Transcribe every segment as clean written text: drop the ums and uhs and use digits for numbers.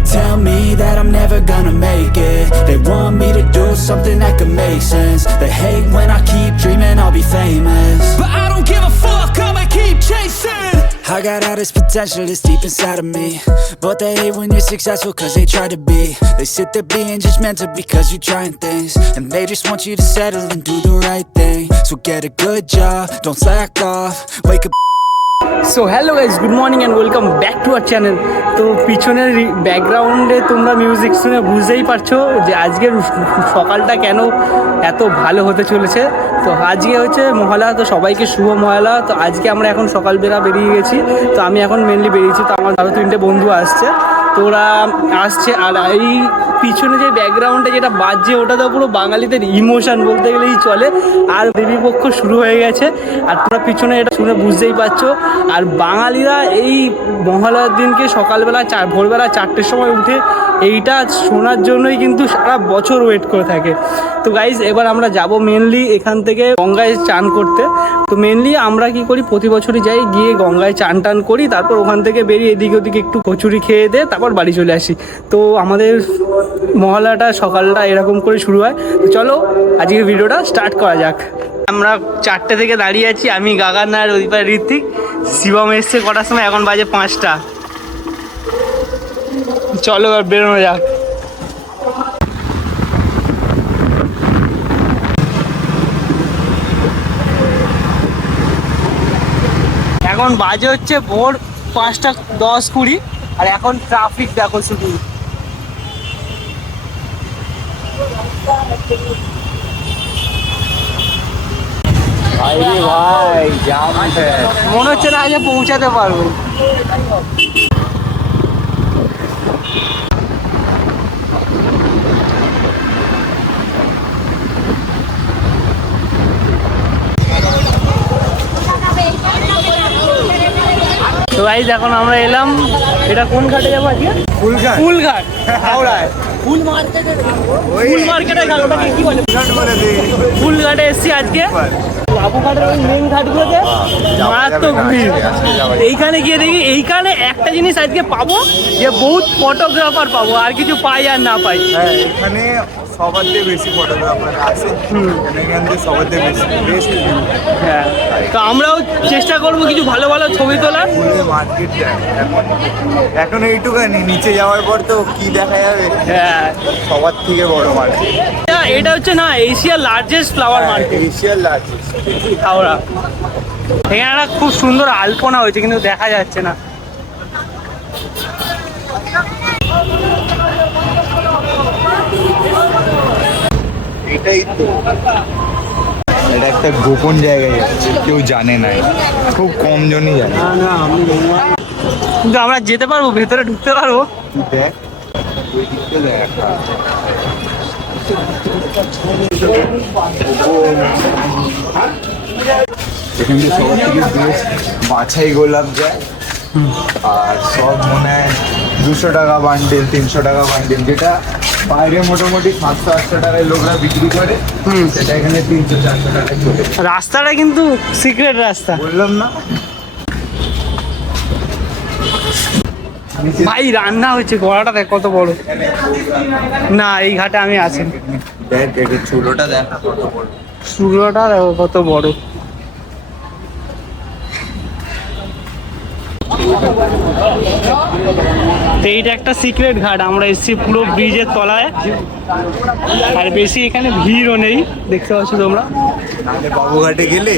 They tell me that I'm never gonna make it. They want me to do something that could make sense. They hate when I keep dreaming I'll be famous, but I don't give a fuck, I'ma keep chasing. I got all this potential that's deep inside of me, but they hate when you're successful cause they try to be. They sit there being judgmental because you're trying things, and they just want you to settle and do the right thing. So get a good job, don't slack off, wake up. So hello guys, good morning and welcome back to our channel. তো পিছনের ব্যাকগ্রাউন্ডে তোমরা music শুনে বুঝতেই পারছো যে আজকের সকালটা কেন এত ভালো হতে চলেছে। তো আজকে হচ্ছে মহালয়া, তো সবাইকে শুভ মহালয়া। তো আজকে আমরা এখন সকালবেলা বেরিয়ে গেছি, তো আমি এখন মেনলি বেরিয়েছি। তো আমার আরও 3টে বন্ধু আসছে, তো ওরা আসছে। আর এই পিছনে যে ব্যাকগ্রাউন্ডে যেটা বাজছে ওটা তো পুরো বাঙালিদের ইমোশন বলতে গেলেই চলে। আর দেবীপক্ষ শুরু হয়ে গেছে, আর তোমরা পিছনে এটা শুনে বুঝতেই পারছো। আর বাঙালিরা এই মহালয়ার দিনকে সকালবেলা ভোরবেলা 4টের সময় উঠে এইটা শোনার জন্যই কিন্তু সারা বছর ওয়েট করে থাকে। তো গাইজ এবার আমরা যাব মেনলি এখান থেকে গঙ্গায় চান করতে। তো মেনলি আমরা কি করি, প্রতি বছরই যাই, গিয়ে গঙ্গায় চান টান করি, তারপর ওখান থেকে বেরিয়ে এদিকে ওদিকে একটু কচুরি খেয়ে দিয়ে তারপর বাড়ি চলে আসি। তো আমাদের মহালয়াটা সকালটা এরকম করে শুরু হয়। তো চলো আজকে ভিডিওটা স্টার্ট করা যাক। আমরা 4টে থেকে দাঁড়িয়ে আছি, আমি গাগান আর ওই পারে ঋত্বিক। শিবম এসছে কটার সময়, এখন বাজে 5টা। চলো এবার বেরোনো যাক। এখন বাজে হচ্ছে ভোর 5:10-20, আর এখন ট্রাফিক দেখো শুধু। ভাই জাম আছে, মনে হচ্ছে না আজ পৌঁছাতে পারবো। তো গাইস এখন আমরা এলাম, এটা কোন ঘাটে যাবো আজকে? ফুলঘাট, হাওড়ায়। ফুল মার্কেটে কি বলে, ফুলঘাটে এসছি আজকে। বাবুঘাটের ওই মেন ঘাটগুলোতে মারাত্মক ভিড়। এইখানে গিয়ে দেখি, এইখানে একটা জিনিস আজকে পাবো যে বহুত ফটোগ্রাফার পাবো, আর কিছু পাই আর না পাই। হ্যাঁ, এখানে সবার থেকে বেশি ফটোগ্রাফার আছে, এখান থেকে সবার থেকে বেশি। হ্যাঁ, তো আমরাও চেষ্টা করবো কিছু ভালো ভালো ছবি তোলার। মার্কেট এখন এইটুখানি, নিচে যাওয়ার পর তো কি দেখা যাবে। হ্যাঁ, সবার থেকে বড় মার্কেট এটা হচ্ছে না এশিয়ার লার্জেস্ট ফ্লাওয়ার মার্কেট, এশিয়ার লার্জেস্ট হাওড়া। এখানে একটা খুব সুন্দর আলপনা হয়েছে কিন্তু দেখা যাচ্ছে না। এটাই তো, এটা একটা গোপন জায়গায় যাচ্ছে, কেউ জানে না, খুব কম জনই জানে। কিন্তু আমরা যেতে পারবো, ভেতরে ঢুকতে পারবো। দেখ এখানে সবার থেকে বেস্ট বাছাই গোলাপ যায়, আর সব মনে হয় 200 টাকা বান্ডেল, 300 টাকা বান্ডেল, যেটা বাইরে মোটামুটি 700-800 টাকায় লোকরা বিক্রি করে, সেটা এখানে 300-400 টাকায় চলে। রাস্তাটা কিন্তু সিক্রেট রাস্তা, বললাম না ভাই। রান্না হচ্ছে, গড়াটা দেখ কত বড়। না এই ঘাটে আমি আছি, দেখ চুলোটা দেখ কত বড়, চুলোটা দেখো কত বড়। এইটা একটা সিক্রেট ঘাট, আমরা এসেছি পুরো ব্রিজের তলায়, আর বেশি এখানে ভিড়ও নেই, দেখতে পাচ্ছ তোমরা। বাবুঘাটে গেলে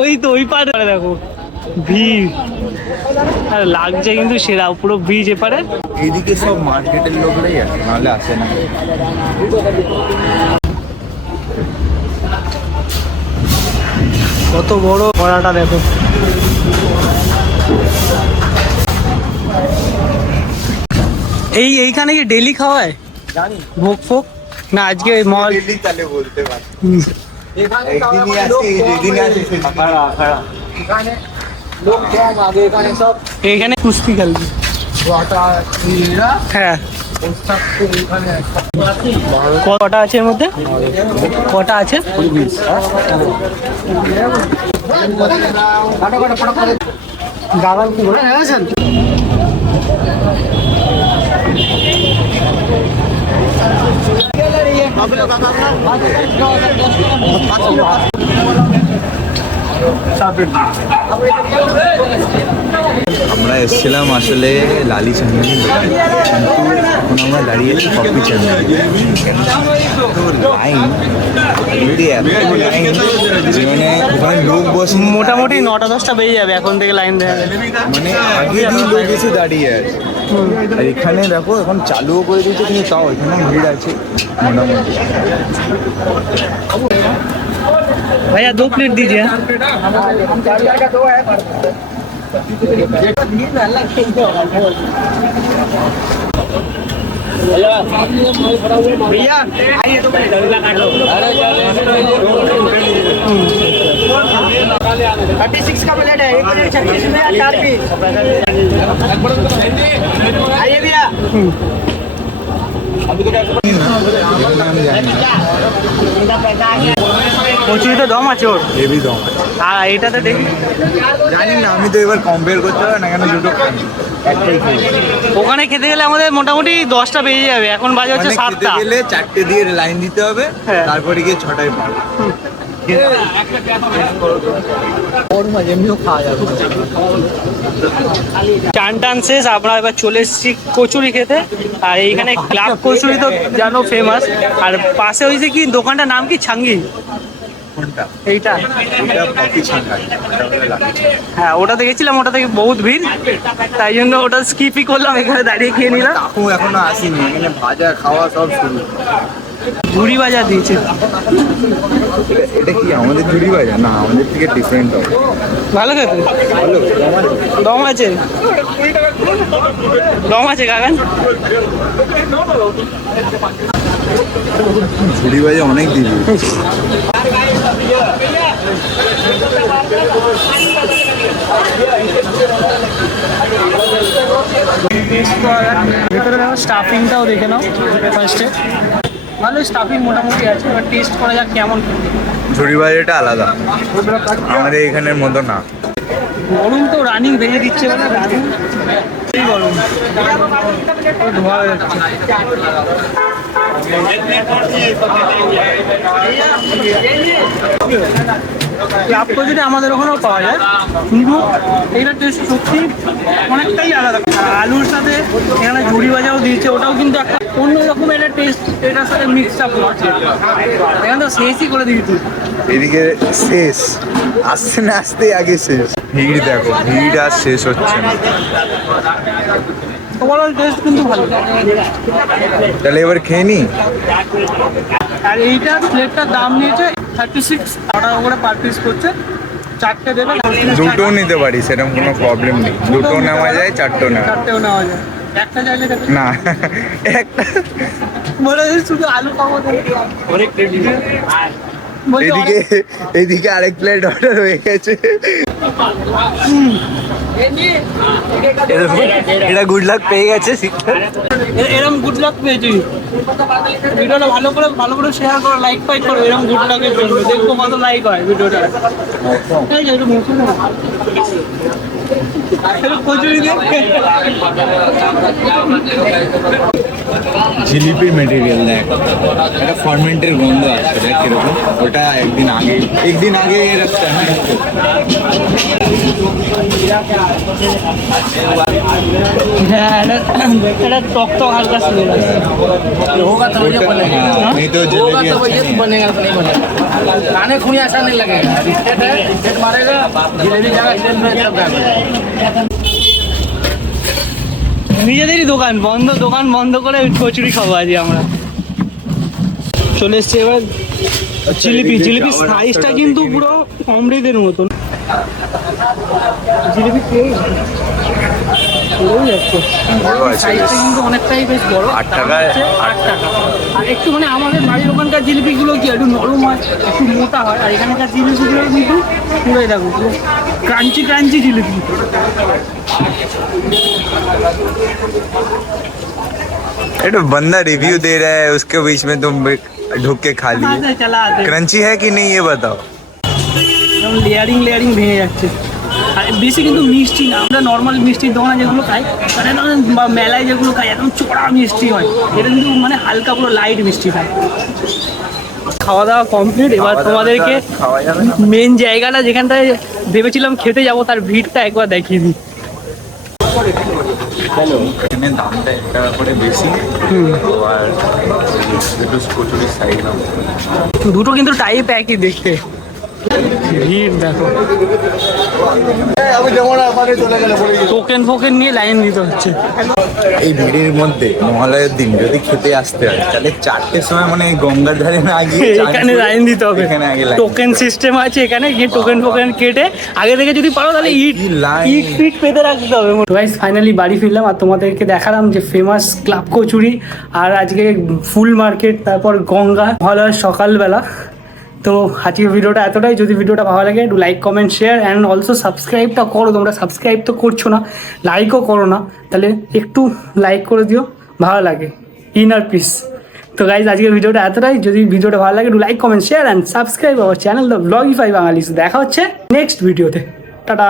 ওই তো ওই পারে দেখো ভিড়, আর লাগছে কিন্তু সেরা পুরো ব্রিজ এপারে। এইদিকে সব মার্কেটের লোকরাই আসে, নাহলে আসে না। কত বড় ঘোড়াটা দেখো। এইখানে কি ডেলি খাওয়ায় জানি ভোগ ফোক না? আজকে ওই মল ডেলি তাহলে বলতে পারি, একদিনই আসে, যেদিনই আসে এখানে লোক কম। আগে এখানে সব, এখানে কুস্তি খেলবে। হ্যাঁ, কটা আছে এর মধ্যে? কটা আছে? গাগান কি বলে? আমরা এসেছিলাম আসলে লালি চান্দানি দোকানে, কিন্তু এখন আমরা দাঁড়িয়ে আছি কফি চান্দানি। লাইন লাইন মানে ওখানে লোক বসে মোটামুটি 9টা-10টা বেজে যাবে এখন থেকে লাইন দেওয়া মানে আগে দিয়ে লোক এসে দাঁড়িয়ে আছে। আর এখানে দেখো এখন চালুও করে দিয়েছে, কিন্তু তাও এখানে ভিড় আছে মোটামুটি। भैया 2 प्लेट दीजिए। भैया आइए 2 प्लेट 36 का प्लेट है, 1 प्लेट 36 में 4 पीस। आइए भैया। কচুরিতে দম আছে ওর, হেভি দম আছে। আর এইটাতে দেখি জানি না, আমি তো এবার কম্পেয়ার করতে পারবো না, কেন দুটো একটাই খেয়েছি। ওখানে খেতে গেলে আমাদের মোটামুটি 10টা বেজে যাবে, এখন বাজে হচ্ছে মানে খেতে 7টা। গেলে 4টে দিয়ে লাইন দিতে হবে, হ্যাঁ। তারপরে গিয়ে 6টায় পাবো। চান টান শেষ, আমরা এবার চলে এসেছি কচুরি খেতে। আর এইখানে ক্লাব কচুরি তো জানো ফেমাস, আর পাশে হয়েছে কি দোকানটার নাম কি ছাঙ্গি, কোনটা? এইটা। এটা কফি ছাঙ্গাই, এটা হলো লালি ছাঙ্গাই। হ্যাঁ ওটাতে গেছিলাম, ওটা থেকে বহুত ভিড়, তাই জন্য ওটা স্কিপই করলাম, এখানে দাঁড়িয়ে খেয়ে নিলাম। কাকু এখনো আসেনি, এখানে ভাজা খাওয়া সব শুরু। ঝুড়ি বাজার দিয়েছে। এটা কি আমাদের ঝুড়ি ভাজা? না, আমাদের থেকে ডিফারেন্ট হবে। ভালো খেতে, ভালো দম আছে, দম আছে কাকান। ঝুড়ি ভাজা অনেক দিবি। ভেতরে দেখো স্টাফিংটাও দেখে নাও ফার্স্টে, ভালো স্টাফিং মোটামুটি আছে। এবার টেস্ট করা যাক কেমন। ঝুড়ি ভাজাটা আলাদা, আমাদের এখানের মতো না। গরম তো রানিং ভেজে দিচ্ছে, মানে রানিং গরম, ধোয়া হয়ে যাচ্ছে। ক্লাব কচুরি আমাদের ওখানেও পাওয়া যায়, কিন্তু এইটা টেস্ট সত্যি অনেকটাই আলাদা। আর আলুর সাথে এখানে ঝুড়ি ভাজাও দিয়েছে, ওটাও কিন্তু একটা অন্য রকমের একটা টেস্ট, এটার সাথে মিক্সড আপ করছে। এখানে তো শেষই করে দিয়েছি। এদিকে শেষ, আসতে না আসতে আগে শেষ। ভিড় দেখো, ভিড় আর শেষ হচ্ছে না। ওভারঅল টেস্ট কিন্তু ভালো। তাহলে এবার খেয়ে নি। আর এইটার প্লেটটার দাম নিয়েছে 36 টাকা করে পার পিস করছে। 4টে দেবে, দুটোও নিতে পারি, সেরকম কোনো প্রবলেম নেই। দুটো নেওয়া যায়, 4টো নেওয়া 4টেও নেওয়া যায়। একটা চাইলে দেবে না। একটা বলে শুধু আলু পাবো অনেক প্লেট দিবে। এদিকে এদিকে আরেক প্লেট অর্ডার হয়ে গেছে। এটা গুড লাক পেয়ে গেছে। এরকম গুড লাক পেয়েছি। ভিডিওটা ভালো করে শেয়ার করো, লাইক পাইক করো, এরকম গুড লাকের জন্য। দেখবো কত লাইক হয় ভিডিওটা। এই যে একটু মুখে না কচুরি দিয়ে জিলিপির মেটেরিয়াল দেখ, একটা ফার্মেন্টের গন্ধ আসছে, দেখ কিরকম। ওটা একদিন আগে রাখতে হয়। হ্যাঁ, এটা টক টক হালকা স্মেল আছে। होगा तो ये बनेगा, नहीं तो होगा जलेबी तो अच्छा ये नहीं है। बनेगा तो नहीं बनेगा। खाने खुनी ऐसा नहीं लगेगा। बिस्किट है, बिस्किट मारेगा, जिलेबी जाएगा, जिलेबी में सब जाएगा। নিজেদেরই দোকান বন্ধ করে কচুরি খাবো আজ আমরা। চলে এসছে এবার জিলিপি সাইজটা কিন্তু পুরো অমৃতের মতন। জিলিপি খেয়ে যাচ্ছে, সাইজটা কিন্তু অনেকটাই বেশ বড়। 8 টাকায় 8 টাকা। আর একটু মানে আমাদের বাড়ির ওখানকার জিলিপিগুলো কি একটু নরম হয়, একটু মোটা হয়, আর এখানকার জিলিপিগুলো কিন্তু পুরোই দেখো পুরো ক্রাঞ্চি জিলিপি। तो बंदा रिव्यू दे रहा है, उसके बीच में तुम ढुक के खा लिए। चला क्रंची है कि नहीं ये बताओ। লেয়ারিং ভেঙে যাচ্ছে। আর বেশি কিন্তু মিষ্টি না, আমরা নর্মাল মিষ্টির দোকানে যেগুলো খাই মানে বা মেলায় যেগুলো খাই একদম চড়া মিষ্টি হয়, এটা কিন্তু মানে হালকা পুরো লাইট মিষ্টি খায়। খাওয়া দাওয়া কমপ্লিট, এবার তোমাদেরকে মেন জায়গাটা যেখানটায় ভেবেছিলাম খেতে যাব তার ভিড়টা একবার দেখিয়ে দিই। এখানে দামটা 1 টাকা করে বেশি, আর একটু কচুরির সাইজ নাও। দুটো কিন্তু টাইপ একই দেখতে। ভিড় দেখো, টোকেন ফোকেন নিয়ে লাইন দিতে হচ্ছে। এই ভিড়ের মধ্যে মহালয়ের দিন যদি খেতে আসতে হয় তাহলে 4টের সময় মানে গঙ্গার ধারে না গিয়ে এখানে লাইন দিতে হবে, এখানে আগে টোকেন সিস্টেম আছে এখানে গিয়ে টোকেন ফোকেন কেটে আগে থেকে যদি পারো তাহলে ইট ফিট পেতে রাখতে হবে। গাইস ফাইনালি বাড়ি ফিরলাম আর তোমাদেরকে দেখালাম যে ফেমাস ক্লাব কচুরি আর আজকে ফুল মার্কেট, তারপর গঙ্গা মহালয়ার সকালবেলা। তো আজকের ভিডিওটা এতটাই, যদি ভিডিওটা ভালো লাগে একটু like comment share and also সাবস্ক্রাইবটা করো, তোমরা সাবস্ক্রাইব তো করছো না, লাইকও করো না, তাহলে একটু লাইক করে দিও, ভালো লাগে, ইনার পিস। তো গাইজ আজকের ভিডিওটা এতটাই, যদি ভিডিওটা ভালো লাগে একটু like comment share and subscribe our channel the Blogify Bangali. দেখা হচ্ছে নেক্সট ভিডিওতে, টাটা।